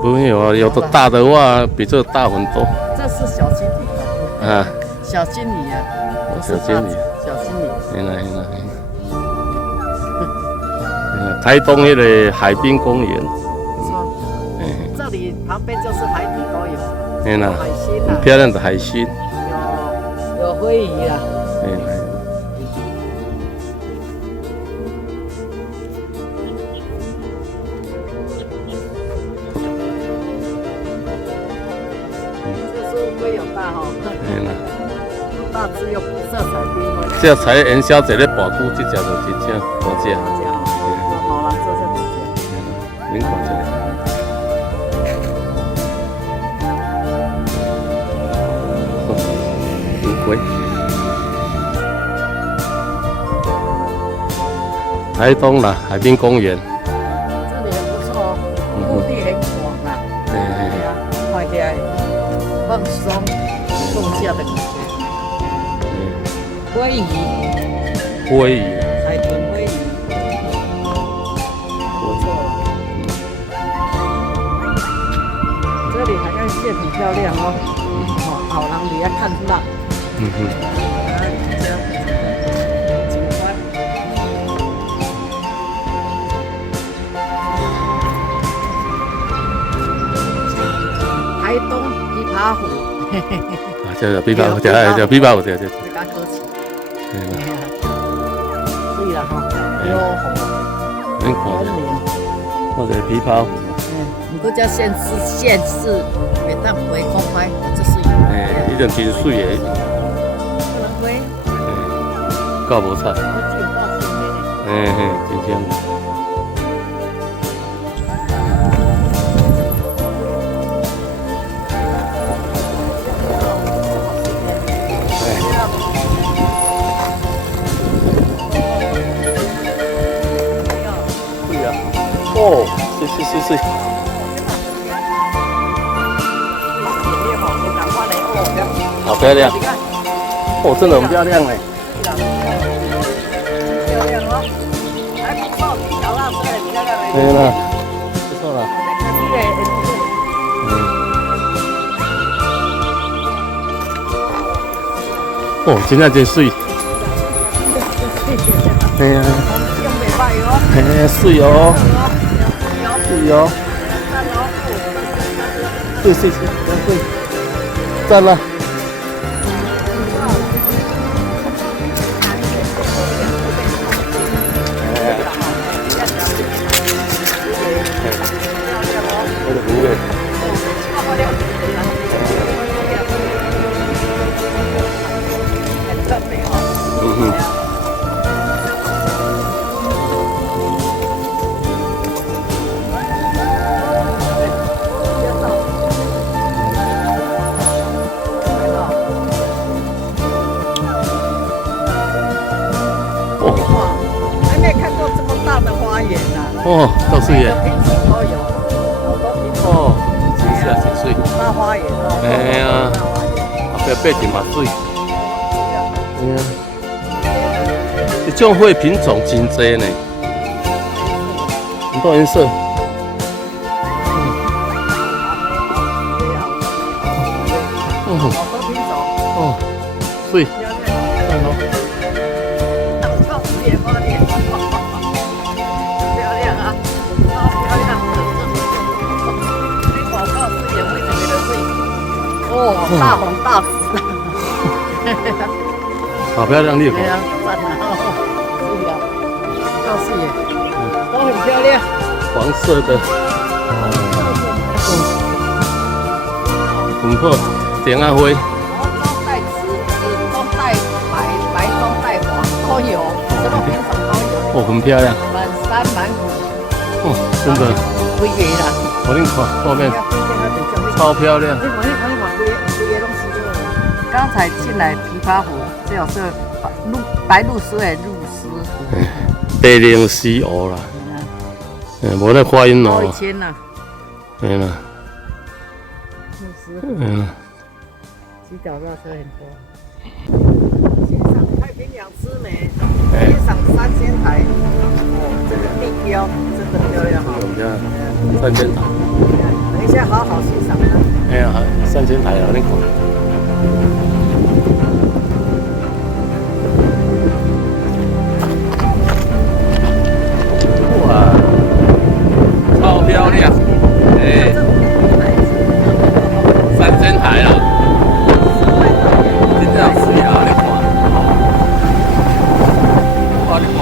不有啊，有的大的话比这个大很多。这是小经理啊，小经理啊，小经理，小经理。原来。台东那个海滨公园，这里旁边就是海底都有，海星啊，很漂亮的海星，有鲑鱼啊。这是龟有大哈，大只有色彩缤纷。这才元宵节咧博久，这只就真正大只。毛人做这大只。您看一下。乌龟。台东啦，海滨公园。这里很不错哦，陆地很广啊。看起来放松度假的感觉。鲑鱼，海豚鲑鱼，不错了。这里海岸线很漂亮哦，好人你要看浪。景观。台东琵琶湖。啊，叫琵琶湖，叫琵琶湖，对。这个歌词。对了哈，有红，您看，或者琵琶湖。你都叫县市，每当回空拍，这是一定真水的。不能回。够无差。真正。哦，是。好漂亮！哦，真的很漂亮哎。漂亮哦，还不错，小浪水很漂亮哎。对了，不错了。哦，真正真水。对呀。水哦。水，赞了。我的服务员。还没看过这么大的花园呐！都是耶。品种都有，好多品种。真水。大花园哦。后壁背景嘛水。这种花品种真多呢，很多颜色。好多品种。水。大红大紫，好漂亮，烈火。对啊，赞啊！是啊，都是耶，都很漂亮。黄色的，很好，点啊灰。黄中带紫，紫中带白，白中带黄，都有，什么品种都有。很漂亮。满山满谷。真的。规个啦。我恁看后面，超漂亮。刚才进来琵琶湖，这有是白鹭鸶的鹭鸶，白灵溪湖啦，无那花音哦。以前呐，对啦，鹭鸶，骑脚踏车很多。欣赏太平洋之美，欣赏三仙台，这个地标真的漂亮哈。三仙台。等一下三千台了，你看。哇，超漂亮！哎，三千台了，真正水啊！你看，哇，你看，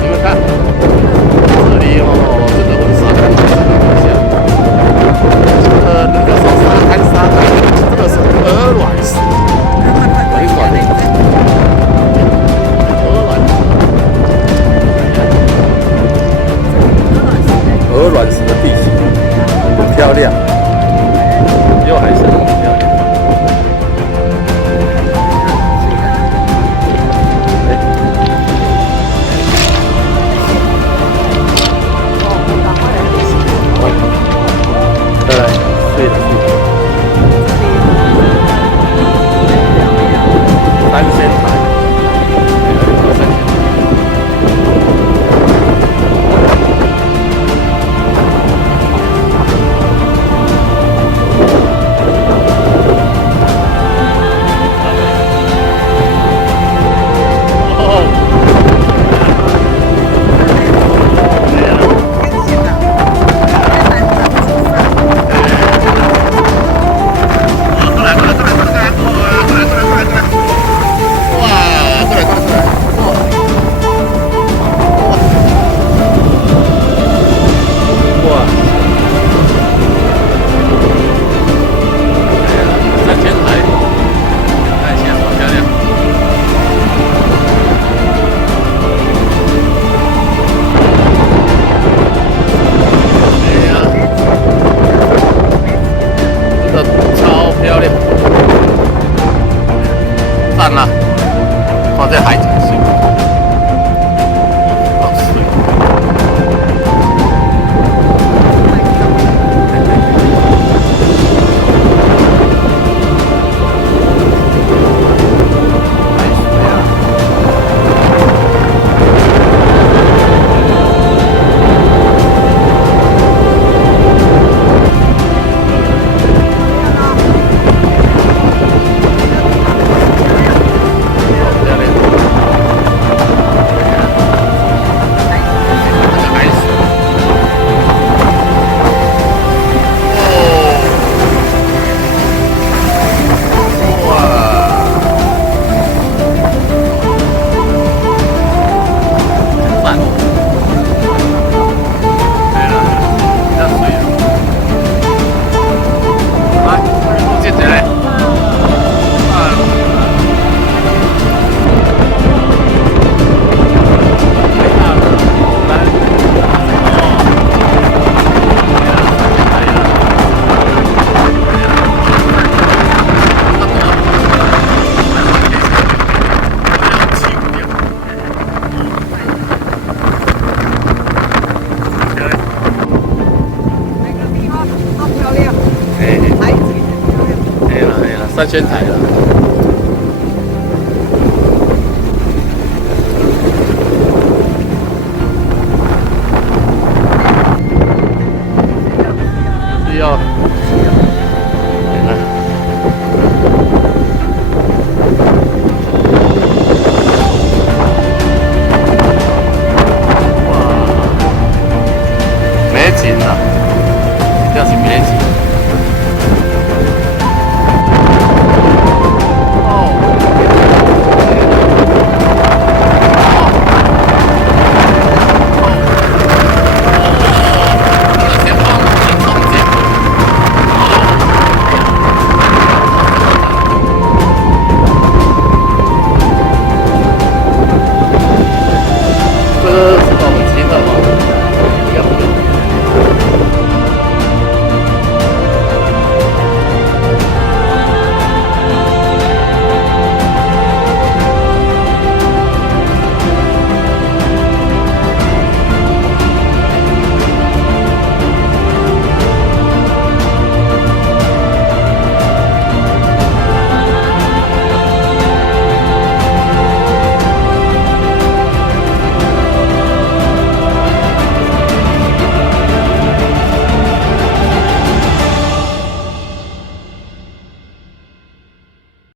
你们看，这里哦，这个文沙滩就是很像，那个说沙滩沙滩，这个是鹅卵石，你看那个鹅卵石。鹅卵石的地形很漂亮，又还是很漂亮。再来，对的，对的。三千台，三千台。放在海景线，好水。海水啊！三千台了。